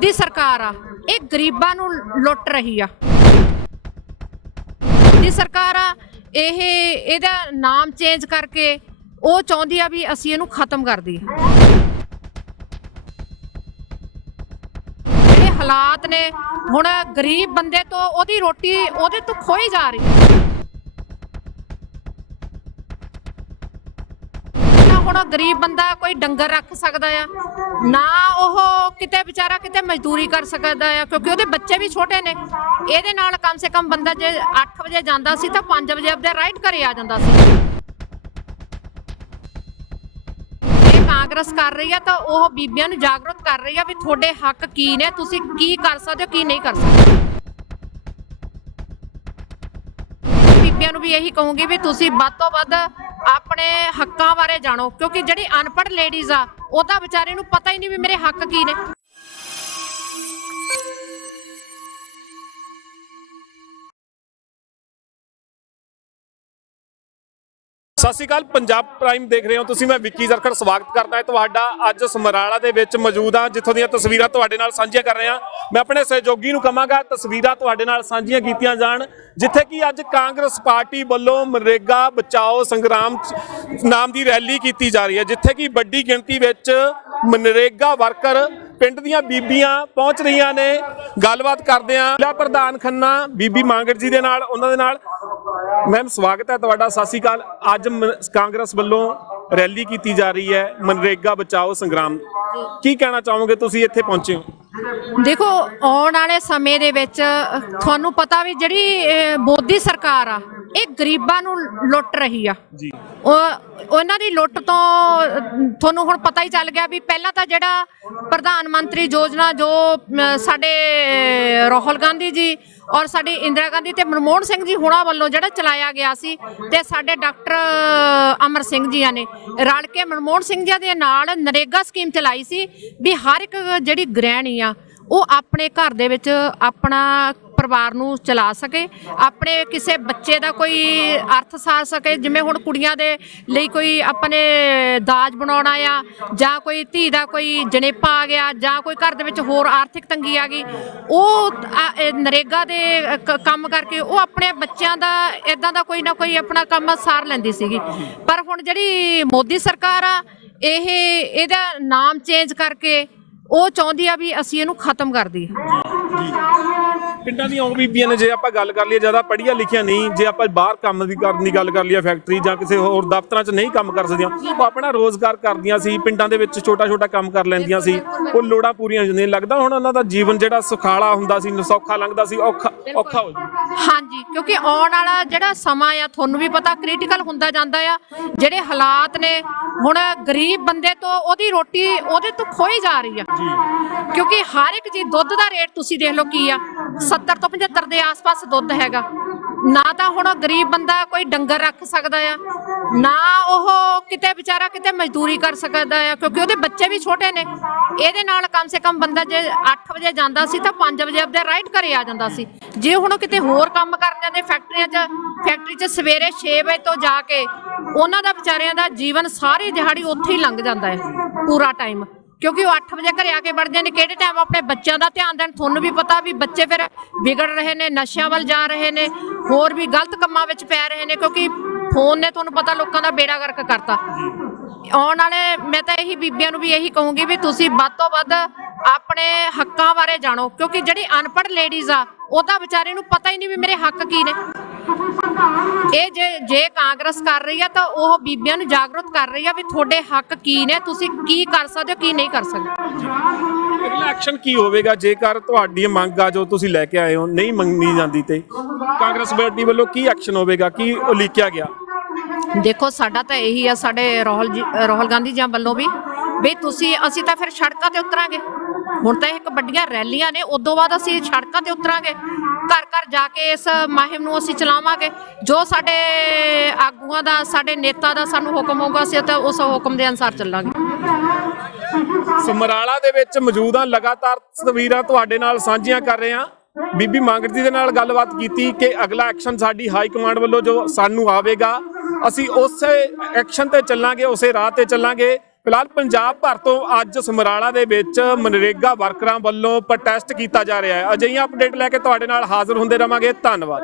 ਮੋਦੀ ਸਰਕਾਰ ਆ, ਇਹ ਗਰੀਬਾਂ ਨੂੰ ਲੁੱਟ ਰਹੀ ਆ। ਦੀ ਸਰਕਾਰ ਆ, ਇਹ, ਇਹਦਾ ਨਾਮ ਚੇਂਜ ਕਰਕੇ ਉਹ ਚਾਹੁੰਦੀ ਆ ਵੀ ਅਸੀਂ ਇਹਨੂੰ ਖਤਮ ਕਰ ਦਈਏ। ਜਿਹੜੇ ਹਾਲਾਤ ਨੇ, ਹੁਣ ਗਰੀਬ ਬੰਦੇ ਤੋਂ ਉਹਦੀ ਰੋਟੀ ਉਹਦੇ ਤੋਂ ਖੋਈ ਜਾ ਰਹੀ। ਨਾ ਹੁਣ ਗਰੀਬ ਬੰਦਾ ਕੋਈ ਡੰਗਰ ਰੱਖ ਸਕਦਾ ਆ, ਨਾ ਉਹ ਕਿਤੇ ਵਿਚਾਰਾ ਕਿਤੇ ਮਜ਼ਦੂਰੀ ਕਰ ਸਕਦਾ ਆ, ਕਿਉਂਕਿ ਉਹਦੇ ਬੱਚੇ ਵੀ ਛੋਟੇ ਨੇ। ਇਹਦੇ ਨਾਲ ਕਮ ਸੇ ਕਮ ਬੰਦਾ ਜੇ 8 ਵਜੇ ਜਾਂਦਾ ਸੀ ਤਾਂ 5 ਵਜੇ ਆਪਦੇ ਰਾਈਟ ਘਰੇ ਆ ਜਾਂਦਾ ਸੀ। ਇਹ ਕਾਂਗਰਸ ਕਰ ਰਹੀ ਆ ਤਾਂ ਉਹ ਬੀਬੀਆਂ ਨੂੰ ਜਾਗਰੂਕ ਕਰ ਰਹੀ ਆ ਵੀ ਤੁਹਾਡੇ ਹੱਕ ਕੀ ਨੇ, ਤੁਸੀਂ ਕੀ ਕਰ ਸਕਦੇ ਹੋ, ਕੀ ਨਹੀਂ ਕਰ ਸਕਦੇ। ਬੀਬੀਆਂ ਨੂੰ ਵੀ ਇਹੀ ਕਹੂੰਗੀ ਵੀ ਤੁਸੀਂ ਵੱਧ ਤੋਂ ਵੱਧ ਆਪਣੇ ਹੱਕਾਂ ਬਾਰੇ ਜਾਣੋ, ਕਿਉਂਕਿ ਜਿਹੜੀ ਅਨਪੜ੍ਹ ਲੇਡੀਜ਼ ਆ ਉਹਦਾ ਵਿਚਾਰੇ ਨੂੰ ਪਤਾ ਹੀ ਨਹੀਂ ਵੀ ਮੇਰੇ ਹੱਕ ਕੀ ਨੇ। ਸਤਿ ਸ਼੍ਰੀ ਅਕਾਲ, ਪੰਜਾਬ ਪ੍ਰਾਈਮ ਦੇਖ ਰਹੇ ਹੋ ਤੁਸੀਂ, ਮੈਂ ਵਿੱਕੀ ਜ਼ਰਖੜ, ਸਵਾਗਤ ਕਰਦਾ ਹਾਂ ਤੁਹਾਡਾ ਅੱਜ ਸਮਰਾਲਾ ਦੇ ਵਿੱਚ ਮੌਜੂਦ ਹਾਂ, ਜਿੱਥੋਂ ਦੀਆਂ ਤਸਵੀਰਾਂ ਤੁਹਾਡੇ ਨਾਲ ਸਾਂਝੀਆਂ ਕਰ ਰਹੇ। ਹਾਂ ਮੈਂ ਆਪਣੇ ਸਹਿਯੋਗੀ ਨੂੰ ਕਹਾਂਗਾ, ਤਸਵੀਰਾਂ ਤੁਹਾਡੇ ਨਾਲ ਸਾਂਝੀਆਂ ਕੀਤੀਆਂ ਜਾਣ, ਜਿੱਥੇ ਕਿ ਅੱਜ ਕਾਂਗਰਸ ਪਾਰਟੀ ਵੱਲੋਂ ਮਨਰੇਗਾ ਬਚਾਓ ਸੰਗਰਾਮ ਨਾਮ ਦੀ ਰੈਲੀ ਕੀਤੀ ਜਾ ਰਹੀ ਹੈ, ਜਿੱਥੇ ਕਿ ਵੱਡੀ ਗਿਣਤੀ ਵਿੱਚ ਮਨਰੇਗਾ ਵਰਕਰ ਪਿੰਡ ਦੀਆਂ ਬੀਬੀਆਂ ਪਹੁੰਚ ਰਹੀਆਂ ਨੇ। ਗੱਲਬਾਤ ਕਰਦੇ ਹਾਂ, ਜ਼ਿਲ੍ਹਾ ਪ੍ਰਧਾਨ ਖੰਨਾ, ਬੀਬੀ ਮਾਂਗੜ ਜੀ ਦੇ ਨਾਲ, ਉਹਨਾਂ ਦੇ ਨਾਲ। ਮੈਮ ਸਵਾਗਤ ਹੈ ਤੁਹਾਡਾ। ਸਤਿ ਸ਼੍ਰੀ ਅਕਾਲ। ਅੱਜ ਕਾਂਗਰਸ ਵੱਲੋਂ ਰੈਲੀ ਕੀਤੀ ਜਾ ਰਹੀ ਹੈ ਮਨਰੇਗਾ ਬਚਾਓ ਸੰਗਰਾਮ। ਕੀ ਕਹਿਣਾ ਚਾਹੋਗੇ ਤੁਸੀਂ ਇੱਥੇ ਪਹੁੰਚੇ ਹੋ? ਦੇਖੋ ਆਉਣ ਵਾਲੇ ਸਮੇਂ ਦੇ ਵਿੱਚ ਤੁਹਾਨੂੰ ਪਤਾ ਵੀ ਜਿਹੜੀ ਮੋਦੀ ਸਰਕਾਰ ਆ ਇਹ ਗਰੀਬਾਂ ਨੂੰ ਲੁੱਟ ਰਹੀ ਆ। ਜੀ। ਉਹ ਉਹਨਾਂ ਦੀ ਲੁੱਟ ਤੋਂ ਤੁਹਾਨੂੰ ਹੁਣ ਪਤਾ ਹੀ ਚੱਲ ਗਿਆ ਵੀ ਪਹਿਲਾਂ ਤਾਂ ਜਿਹੜਾ ਪ੍ਰਧਾਨ ਮੰਤਰੀ ਯੋਜਨਾ ਜੋ ਸਾਡੇ ਰਾਹੁਲ ਗਾਂਧੀ ਜੀ ਔਰ ਸਾਡੀ ਇੰਦਰਾ ਗਾਂਧੀ ਤੇ ਮਨਮੋਹਨ ਸਿੰਘ ਜੀ ਹੁਣਾਂ ਵੱਲੋਂ ਜਿਹੜਾ ਚਲਾਇਆ ਗਿਆ ਸੀ ਤੇ ਸਾਡੇ ਡਾਕਟਰ ਅਮਰ ਸਿੰਘ ਜੀਆਂ ਨੇ ਰਲ ਕੇ ਮਨਮੋਹਨ ਸਿੰਘ ਜੀ ਦੇ ਨਾਲ ਨਰੇਗਾ ਸਕੀਮ ਚਲਾਈ ਸੀ ਵੀ ਹਰ ਇੱਕ ਜਿਹੜੀ ਗ੍ਰਹਿਣੀ ਆ ਉਹ ਆਪਣੇ ਘਰ ਦੇ ਵਿੱਚ ਆਪਣਾ ਪਰਿਵਾਰ ਨੂੰ ਚਲਾ ਸਕੇ, ਆਪਣੇ ਕਿਸੇ ਬੱਚੇ ਦਾ ਕੋਈ ਅਰਥ ਸਾਰ ਸਕੇ, ਜਿਵੇਂ ਹੁਣ ਕੁੜੀਆਂ ਦੇ ਲਈ ਕੋਈ ਆਪਣੇ ਦਾਜ ਬਣਾਉਣਾ ਆ, ਜਾਂ ਕੋਈ ਧੀ ਦਾ ਕੋਈ ਜਣੇਪਾ ਆ ਗਿਆ, ਜਾਂ ਕੋਈ ਘਰ ਦੇ ਵਿੱਚ ਹੋਰ ਆਰਥਿਕ ਤੰਗੀ ਆ ਗਈ, ਉਹ ਨਰੇਗਾ ਦੇ ਕ- ਕੰਮ ਕਰਕੇ ਉਹ ਆਪਣੇ ਬੱਚਿਆਂ ਦਾ ਇਦਾਂ ਦਾ ਕੋਈ ਨਾ ਕੋਈ ਆਪਣਾ ਕੰਮ ਸਾਰ ਲੈਂਦੀ ਸੀਗੀ। ਪਰ ਹੁਣ ਜਿਹੜੀ ਮੋਦੀ ਸਰਕਾਰ ਆ, ਇਹ, ਇਹਦਾ ਨਾਮ ਚੇਂਜ ਕਰਕੇ ਉਹ ਚਾਹੁੰਦੀ ਆ ਵੀ ਅਸੀਂ ਇਹਨੂੰ ਖਤਮ ਕਰ ਦਈਏ। ਪਿੰਡਾਂ ਦੀਆਂ ਉਹ ਬੀਬੀਆਂ ਨੇ ਜੇ ਆਪਾਂ ਗੱਲ ਕਰ ਲਈਏ ਜ਼ਿਆਦਾ ਪੜ੍ਹੀਆਂ ਲਿਖੀਆਂ ਨਹੀਂ ਜੇ ਆਪਾਂ ਬਾਹਰ ਕੰਮ ਦੀ ਕਰਨ ਦੀ ਗੱਲ ਕਰ ਲਈਏ ਫੈਕਟਰੀ ਜਾਂ ਕਿਸੇ ਹੋਰ ਦਫ਼ਤਰਾਂ 'ਚ ਨਹੀਂ ਕੰਮ ਕਰ ਸਕਦੀਆਂ ਉਹ ਆਪਣਾ ਰੋਜ਼ਗਾਰ ਕਰਦੀਆਂ ਸੀ ਪਿੰਡਾਂ ਦੇ ਵਿੱਚ ਛੋਟਾ ਛੋਟਾ ਕੰਮ ਕਰ ਲੈਂਦੀਆਂ ਸੀ ਉਹ ਲੋੜਾਂ ਪੂਰੀਆਂ ਹੋ ਜਾਂਦੀਆਂ। ਲੱਗਦਾ ਹੁਣ ਉਹਨਾਂ ਦਾ ਜੀਵਨ ਜਿਹੜਾ ਸੁਖਾਲਾ ਹੁੰਦਾ ਸੀ ਸੌਖਾ ਲੰਘਦਾ ਸੀ ਔਖਾ ਔਖਾ ਹੋ ਜਾਂਦਾ। ਹਾਂਜੀ ਕਿਉਂਕਿ ਆਉਣ ਵਾਲਾ ਜਿਹੜਾ ਸਮਾਂ ਆ ਤੁਹਾਨੂੰ ਵੀ ਪਤਾ ਕ੍ਰਿਟੀਕਲ ਹੁੰਦਾ ਜਾਂਦਾ ਆ। ਜਿਹੜੇ ਹਾਲਾਤ ਨੇ ਹੁਣ ਗਰੀਬ ਬੰਦੇ ਤੋਂ ਉਹਦੀ ਰੋਟੀ ਉਹਦੇ ਤੋਂ ਖੋਈ ਜਾ ਰਹੀ ਆ। ਕਿਉਂਕਿ ਹਰ ਇੱਕ ਚੀਜ਼ ਦੁੱਧ ਦਾ ਰੇਟ ਤੁਸੀਂ ਦੇਖ ਲਓ ਕੀ ਆ। 70 ਤੋਂ 75 ਦੇ ਆਸ-ਪਾਸ ਦੁੱਧ ਹੈਗਾ। ਨਾ ਤਾਂ ਹੁਣ ਗਰੀਬ ਬੰਦਾ ਕੋਈ ਡੰਗਰ ਰੱਖ ਸਕਦਾ ਆ ਨਾ ਉਹ ਕਿਤੇ ਵਿਚਾਰਾ ਕਿਤੇ ਮਜ਼ਦੂਰੀ ਕਰ ਸਕਦਾ ਆ ਕਿਉਂਕਿ ਉਹਦੇ ਬੱਚੇ ਵੀ ਛੋਟੇ ਨੇ। ਇਹਦੇ ਨਾਲ ਕਮ ਸੇ ਕਮ ਬੰਦਾ ਜੇ 8 ਵਜੇ ਜਾਂਦਾ ਸੀ ਤਾਂ 5 ਵਜੇ ਆਪਦੇ ਰਾਈਟ ਘਰੇ ਆ ਜਾਂਦਾ ਸੀ। ਜੇ ਹੁਣ ਉਹ ਕਿਤੇ ਹੋਰ ਕੰਮ ਕਰਨ ਜਾਂਦੇ ਫੈਕਟਰੀਆਂ 'ਚ, ਫੈਕਟਰੀ 'ਚ ਸਵੇਰੇ 6 ਵਜੇ ਤੋਂ ਜਾ ਕੇ ਉਹਨਾਂ ਦਾ ਵਿਚਾਰਿਆਂ ਦਾ ਜੀਵਨ ਸਾਰੀ ਦਿਹਾੜੀ ਉੱਥੇ ਹੀ ਲੰਘ ਜਾਂਦਾ ਹੈ, ਪੂਰਾ ਟਾਈਮ ਕਿਉਂਕਿ ਉਹ 8 ਵਜੇ ਘਰੇ ਆ ਕੇ ਵੜਦੇ ਨੇ, ਕਿਹੜੇ ਟਾਈਮ ਆਪਣੇ ਬੱਚਿਆਂ ਦਾ ਧਿਆਨ ਦੇਣ? ਤੁਹਾਨੂੰ ਵੀ ਪਤਾ ਵੀ ਬੱਚੇ ਫਿਰ ਵਿਗੜ ਰਹੇ ਨੇ, ਨਸ਼ਿਆਂ ਵੱਲ ਜਾ ਰਹੇ ਨੇ, ਹੋਰ ਵੀ ਗਲਤ ਕੰਮਾਂ ਵਿੱਚ ਪੈ ਰਹੇ ਨੇ, ਕਿਉਂਕਿ ਫੋਨ ਨੇ ਤੁਹਾਨੂੰ ਪਤਾ ਲੋਕਾਂ ਦਾ ਬੇੜਾ ਗਰਕ ਕਰਤਾ। ਆਉਣ ਵਾਲੇ, ਮੈਂ ਤਾਂ ਇਹੀ ਬੀਬੀਆਂ ਨੂੰ ਵੀ ਇਹੀ ਕਹੂੰਗੀ ਵੀ ਤੁਸੀਂ ਵੱਧ ਤੋਂ ਵੱਧ ਆਪਣੇ ਹੱਕਾਂ ਬਾਰੇ ਜਾਣੋ, ਕਿਉਂਕਿ ਜਿਹੜੀ ਅਨਪੜ੍ਹ ਲੇਡੀਜ਼ ਆ ਉਹਦਾ ਵਿਚਾਰੇ ਨੂੰ ਪਤਾ ਹੀ ਨਹੀਂ ਵੀ ਮੇਰੇ ਹੱਕ ਕੀ ਨੇ। ਇਹ ਜੇ ਜੇ ਕਾਂਗਰਸ ਕਰ ਰਹੀ ਆ ਤਾਂ ਉਹ ਬੀਬੀਆਂ ਨੂੰ ਜਾਗਰੂਕ ਕਰ ਰਹੀ ਆ ਵੀ ਤੁਹਾਡੇ ਹੱਕ ਕੀ ਨੇ, ਤੁਸੀਂ ਕੀ ਕਰ ਸਕਦੇ ਹੋ, ਕੀ ਨਹੀਂ ਕਰ ਸਕਦੇ। ਅਗਲਾ ਐਕਸ਼ਨ ਕੀ ਹੋਵੇਗਾ? ਜੇਕਰ ਤੁਹਾਡੀ ਮੰਗ ਆ, ਜੋ ਤੁਸੀਂ ਲੈ ਕੇ ਆਏ ਹੋ, ਨਹੀਂ ਮੰਨੀ ਜਾਂਦੀ ਤੇ ਕਾਂਗਰਸ ਪਾਰਟੀ ਵੱਲੋਂ ਕੀ ਐਕਸ਼ਨ ਹੋਵੇਗਾ? ਕੀ ਉਲੀਕਿਆ ਗਿਆ? ਦੇਖੋ, ਸਾਡਾ ਤਾਂ ਇਹੀ ਆ, ਸਾਡੇ ਰਾਹੁਲ ਜੀ ਰਾਹੁਲ ਗਾਂਧੀ ਜੀ ਵੱਲੋਂ ਵੀ। ਵੀ ਤੁਸੀਂ, ਅਸੀਂ ਤਾਂ ਫਿਰ ਸੜਕਾਂ ਤੇ ਉਤਰਾਂਗੇ। ਹੁਣ ਤਾਂ ਇਹ ਵੱਡੀਆਂ ਰੈਲੀਆਂ ਨੇ, ਉਦੋਂ ਬਾਅਦ ਅਸੀਂ ਸੜਕਾਂ ਤੇ ਉਤਰਾਂਗੇ। ਘਰ ਘਰ ਜਾ ਕੇ ਇਸ ਮੁਹਿੰਮ ਨੂੰ ਅਸੀਂ ਚਲਾਵਾਂਗੇ। ਜੋ ਸਾਡੇ ਆਗੂਆਂ ਦਾ, ਸਾਡੇ ਨੇਤਾ ਦਾ ਸਾਨੂੰ ਹੁਕਮ ਹੋਊਗਾ, ਅਸੀਂ ਤਾਂ ਉਸ ਹੁਕਮ ਦੇ ਅਨੁਸਾਰ ਚੱਲਾਂਗੇ। ਸਮਰਾਲਾ ਦੇ ਵਿੱਚ ਮੌਜੂਦ ਹਾਂ ਲਗਾਤਾਰ ਤਸਵੀਰਾਂ ਤੁਹਾਡੇ ਨਾਲ ਸਾਂਝੀਆਂ ਕਰ ਰਹੇ ਹਾਂ। ਬੀਬੀ ਮੰਗਤ ਜੀ ਦੇ ਨਾਲ ਗੱਲਬਾਤ ਕੀਤੀ ਕਿ ਅਗਲਾ ਐਕਸ਼ਨ ਸਾਡੀ ਹਾਈ ਕਮਾਂਡ ਵੱਲੋਂ ਜੋ ਸਾਨੂੰ ਆਵੇਗਾ। ਅਸੀਂ ਉਸੇ ਐਕਸ਼ਨ ਤੇ ਚੱਲਾਂਗੇ, ਉਸੇ ਰਾਹ ਤੇ ਚੱਲਾਂਗੇ। ਫਿਲਹਾਲ ਪੰਜਾਬ ਭਰ ਤੋਂ ਅੱਜ ਸਮਰਾਲਾ ਦੇ ਵਿੱਚ ਮਨਰੇਗਾ ਵਰਕਰਾਂ ਵੱਲੋਂ ਪ੍ਰੋਟੈਸਟ ਕੀਤਾ ਜਾ ਰਿਹਾ ਹੈ। ਅਜਿਹੀਆਂ ਅਪਡੇਟ ਲੈ ਕੇ ਤੁਹਾਡੇ ਨਾਲ ਹਾਜ਼ਰ ਹੁੰਦੇ ਰਵਾਂਗੇ। ਧੰਨਵਾਦ।